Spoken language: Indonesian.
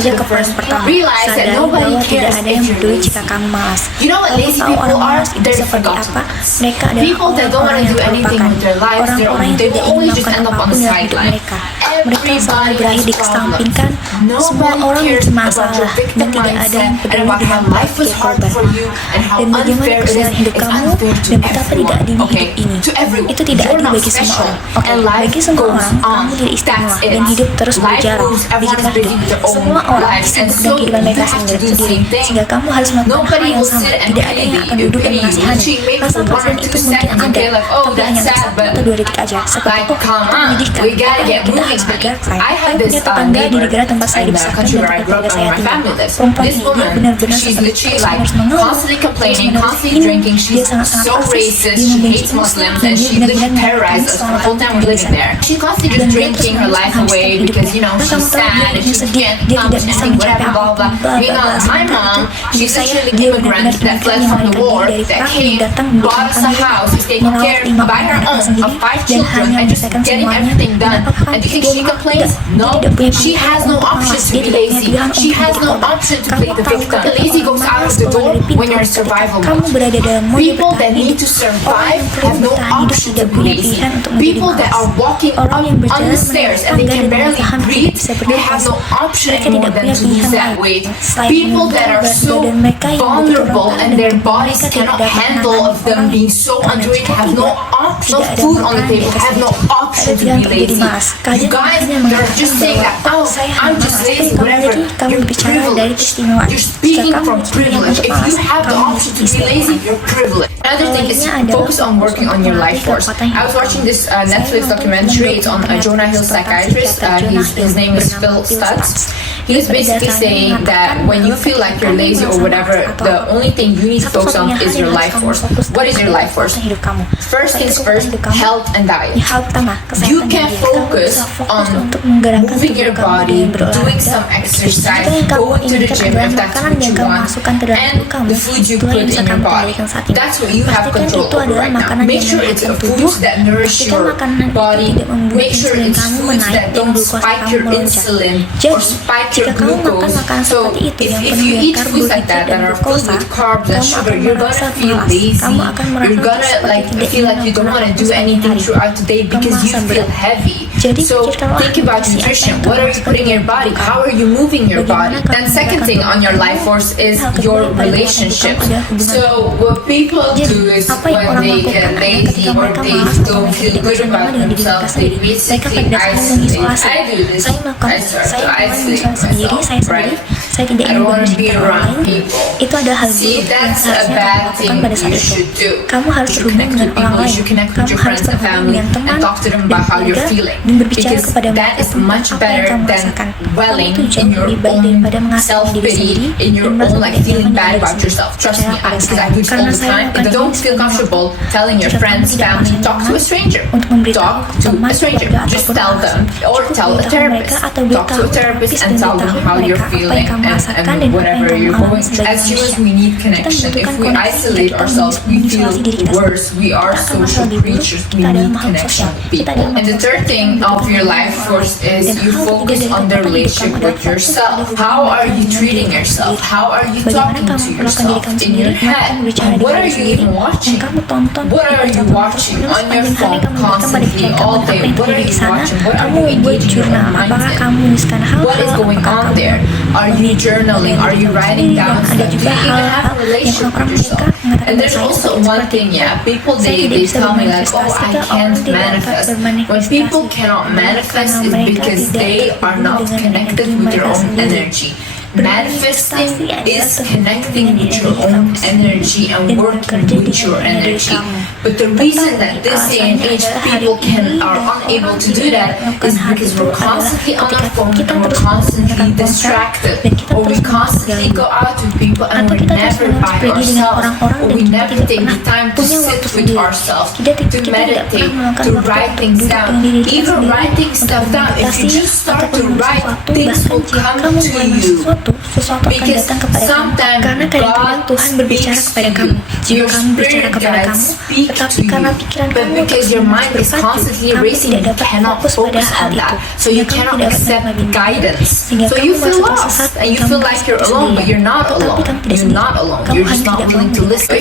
aja ke poin pertama. Sadari bahwa tidak ada yang peduli jika kamu malas. Kamu tahu orang malas itu seperti apa? Mereka adalah orang yang terlupakan, orang-orang yang tidak ingin melakukan apapun dalam hidup mereka. Mereka selalu berakhir dikesampingkan. Semua orang memiliki masalah dan tidak ada yang peduli dengan berpikir korban. Dan bagaimana kesalahan hidup kamu dan betapa tidak adilnya hidup ini. Itu tidak adil bagi semua orang. Bagi semua orang, kamu tidak istimewa dan hidup terus berjalan di jalan hidup. Semua orang sibuk dengan kehidupan mereka sendiri, sehingga kamu harus melakukan hal yang sama. Tidak ada yang akan duduk dan menasihani. Rasa perasaan itu mungkin ada, tapi hanya untuk 1 atau 2 detik aja. Seperti itu, pendidikan. Kita harus bergerak, saya punya tetangga di negara tempat saya dibesarkan dan tempat keluarga saya tinggal. Perempuan ini, dia benar-benar seperti harus mengeluh, terus menerus minum. Dia sangat-sangat rasis, dia membenci muslim, dan dia benar-benar mengatakan selama tahun tinggal di sana. Dan dia terus menghabiskan hidupnya. Nah, kamu tahu dia sedih, dia tidak bisa mencapai apapun. Ibu saya, dia benar-benar imigran yang melarikan diri dari perang dan datang mendirikan diri, merawat 5 anaknya sendiri, dan hanya menyelesaikan semuanya. Dan apakah dia tidak punya pilihan untuk malas? Dia tidak punya pilihan untuk menjadi korban. Kamu tahu ketika malas keluar dari pintu, kamu berada dalam mode bertahan hidup. Orang yang perlu bertahan hidup tidak punya pilihan untuk menjadi malas. Orang yang berjalan menaiki tangga dan bertahan hidup bisa bernapas. Mereka tidak punya pilihan lain selain menggunakan berat badan mereka yang begitu rentan dan tubuh mereka tidak dapat menahan karena jika tidak ada makanan di atas meja, ada pilihan untuk menjadi malas. Kalian hanya mengatakan bahwa saya hanya malas, tapi jadi kamu berbicara dari keistimewaan. Jika kamu pilihan untuk malas, kamu memiliki istimewa. Another thing is focus on working on your life force. I was watching this Netflix documentary. It's on Jonah Hill's psychiatrist. His name is Phil Stutz. He was basically saying that when you feel like you're lazy or whatever, the only thing you need to focus on is your life force. What is your life force? First things first, health and diet. You can focus on moving your body, doing some exercise, going to the gym if that's what you want, and the food you put in your body. That's what you have control over right now. Make sure it's foods that nourish your body. Make sure it's foods that don't spike your insulin or spike your glucose. So if you eat foods like that are filled with carbs and sugar, you're gonna feel lazy. You're gonna feel like you don't want to do anything throughout the day because you feel heavy. So think about nutrition. What are you putting in your body? How are you moving your body? And second thing on your life force is your relationships. So what people do is when they get lazy or they don't feel good about themselves, they basically isolate. I do this. I start to isolate myself, right? I don't want to be around people. Itu adalah hal See, buruk yang that's a seharusnya bad kamu thing lakukan pada saat you itu. should do. Kamu harus You berhubung connect dengan with orang people, lain. you connect with Kamu your harus friends and berhubung family dengan teman and talk to them dan about how you're keluarga feeling. dan berbicara Because kepada that mereka is tentang much apa yang better kamu than rasakan. dwelling Itu jauh in your lebih baik own daripada mengasihani diri sendiri self-pity, in your dan merasa own like tidak feeling nyaman bad dengan about diri yourself. sendiri. Trust me, Percaya pada because I saya. do this all Karena the saya time. If melakukan you don't ini feel sepenuhnya. comfortable telling your Jika friends, kamu tidak family, merasa talk to a nyaman stranger. untuk memberitahu Talk to teman, a stranger. keluarga, Just ataupun tell langsung. them or Cukup tell a beritahu mereka therapist. atau Talk to beritahu a therapist terapis and dan tell them beritahu how you're mereka apa yang feeling kamu rasakan dan and apa yang whatever kamu you're alami going through. sebagai As humans, manusia. we need Kita connection. If membutuhkan we koneksi, isolate kita ourselves, we feel mengisolasi diri kita worse. We are Kita akan merasa social lebih buruk. creatures. We Kita adalah need makhluk connection sosial. with Kita people. adalah And the makhluk third sosial thing yang of your membutuhkan life orang force lain. is Dan you hal focus ketiga on dari the kata hidup relationship kamu adalah with fokus yourself. pada How hubungan are you dengan treating diri yourself? sendiri. How are you Bagaimana talking kamu to memperlakukan yourself diri kamu in sendiri, your kamu head? berbicara And what dengan are diri you sendiri, even dan watching? kamu tonton What are you tonton watching terus-menerus on your sepanjang hari phone kamu mendengarkan pada constantly pikiran kamu all apa day? yang What are terjadi di you sana. watching? What are Kamu you membuat engaging your jurnal, own mind apakah in? kamu menuliskan hal-hal, What is going apakah on kamu there? Are you journaling? Are you writing down ada stuff? Do juga you even have hal-hal a yang relationship orang with yourself? mengatakan And there's saya also one seperti thing, yeah, people saya they tidak bisa tell me like, oh, bermanifestasi, I orang can't tidak dapat manifest. When bermanifestasi people cannot manifest karena is mereka because tidak they are berhubung not dengan connected energi with their mereka own sendiri. energy. Manifesting Bermanifestasi adalah is terhubung connecting dengan with your energi own kamu sendiri energy and dan working bekerja with your dengan diri energy. kamu. But the reason Tetapi that this day and alasannya age adalah hari people ini are banyak unable orang to do tidak that melakukan is hal because itu we're adalah constantly on ketika our phone kita and we're terus constantly menggunakan ponsel distracted, dan kita or we terus constantly mengganggu. go out with people and Atau we kita terus never by pergi dengan ourselves, orang-orang or dan we kita never tidak take pernah the time to punya sit waktu with sendiri. ourselves, Kita to tidak pernah meditate, melakukan to waktu write untuk things duduk down. dengan diri kita Even sendiri writing untuk stuff down, if you meditasi just start ataupun to menulis write, sesuatu. things Bahkan will jika come kamu to mulai menulis you. sesuatu, suatu, sesuatu akan Because datang kepada kamu. sometimes Karena kadang-kadang God Tuhan berbicara speaks kepada to kamu. you. Jika Your kamu berbicara spirit kepada guides kamu, speak tetapi to karena you. pikiran But kamu because your mind is terpacu, constantly kamu racing, tidak you dapat cannot fokus pada focus hal on that. itu. So you Sehingga kamu cannot tidak dapat accept menerima guidance. Sehingga So kamu you feel merasa lost tersesat and you kamu feel like you're merasa alone, but sendirian. you're not Tetapi alone. kamu tidak You're sendiri. not alone. Kamu You're hanya just not tidak willing mau to mendengarkan. listen.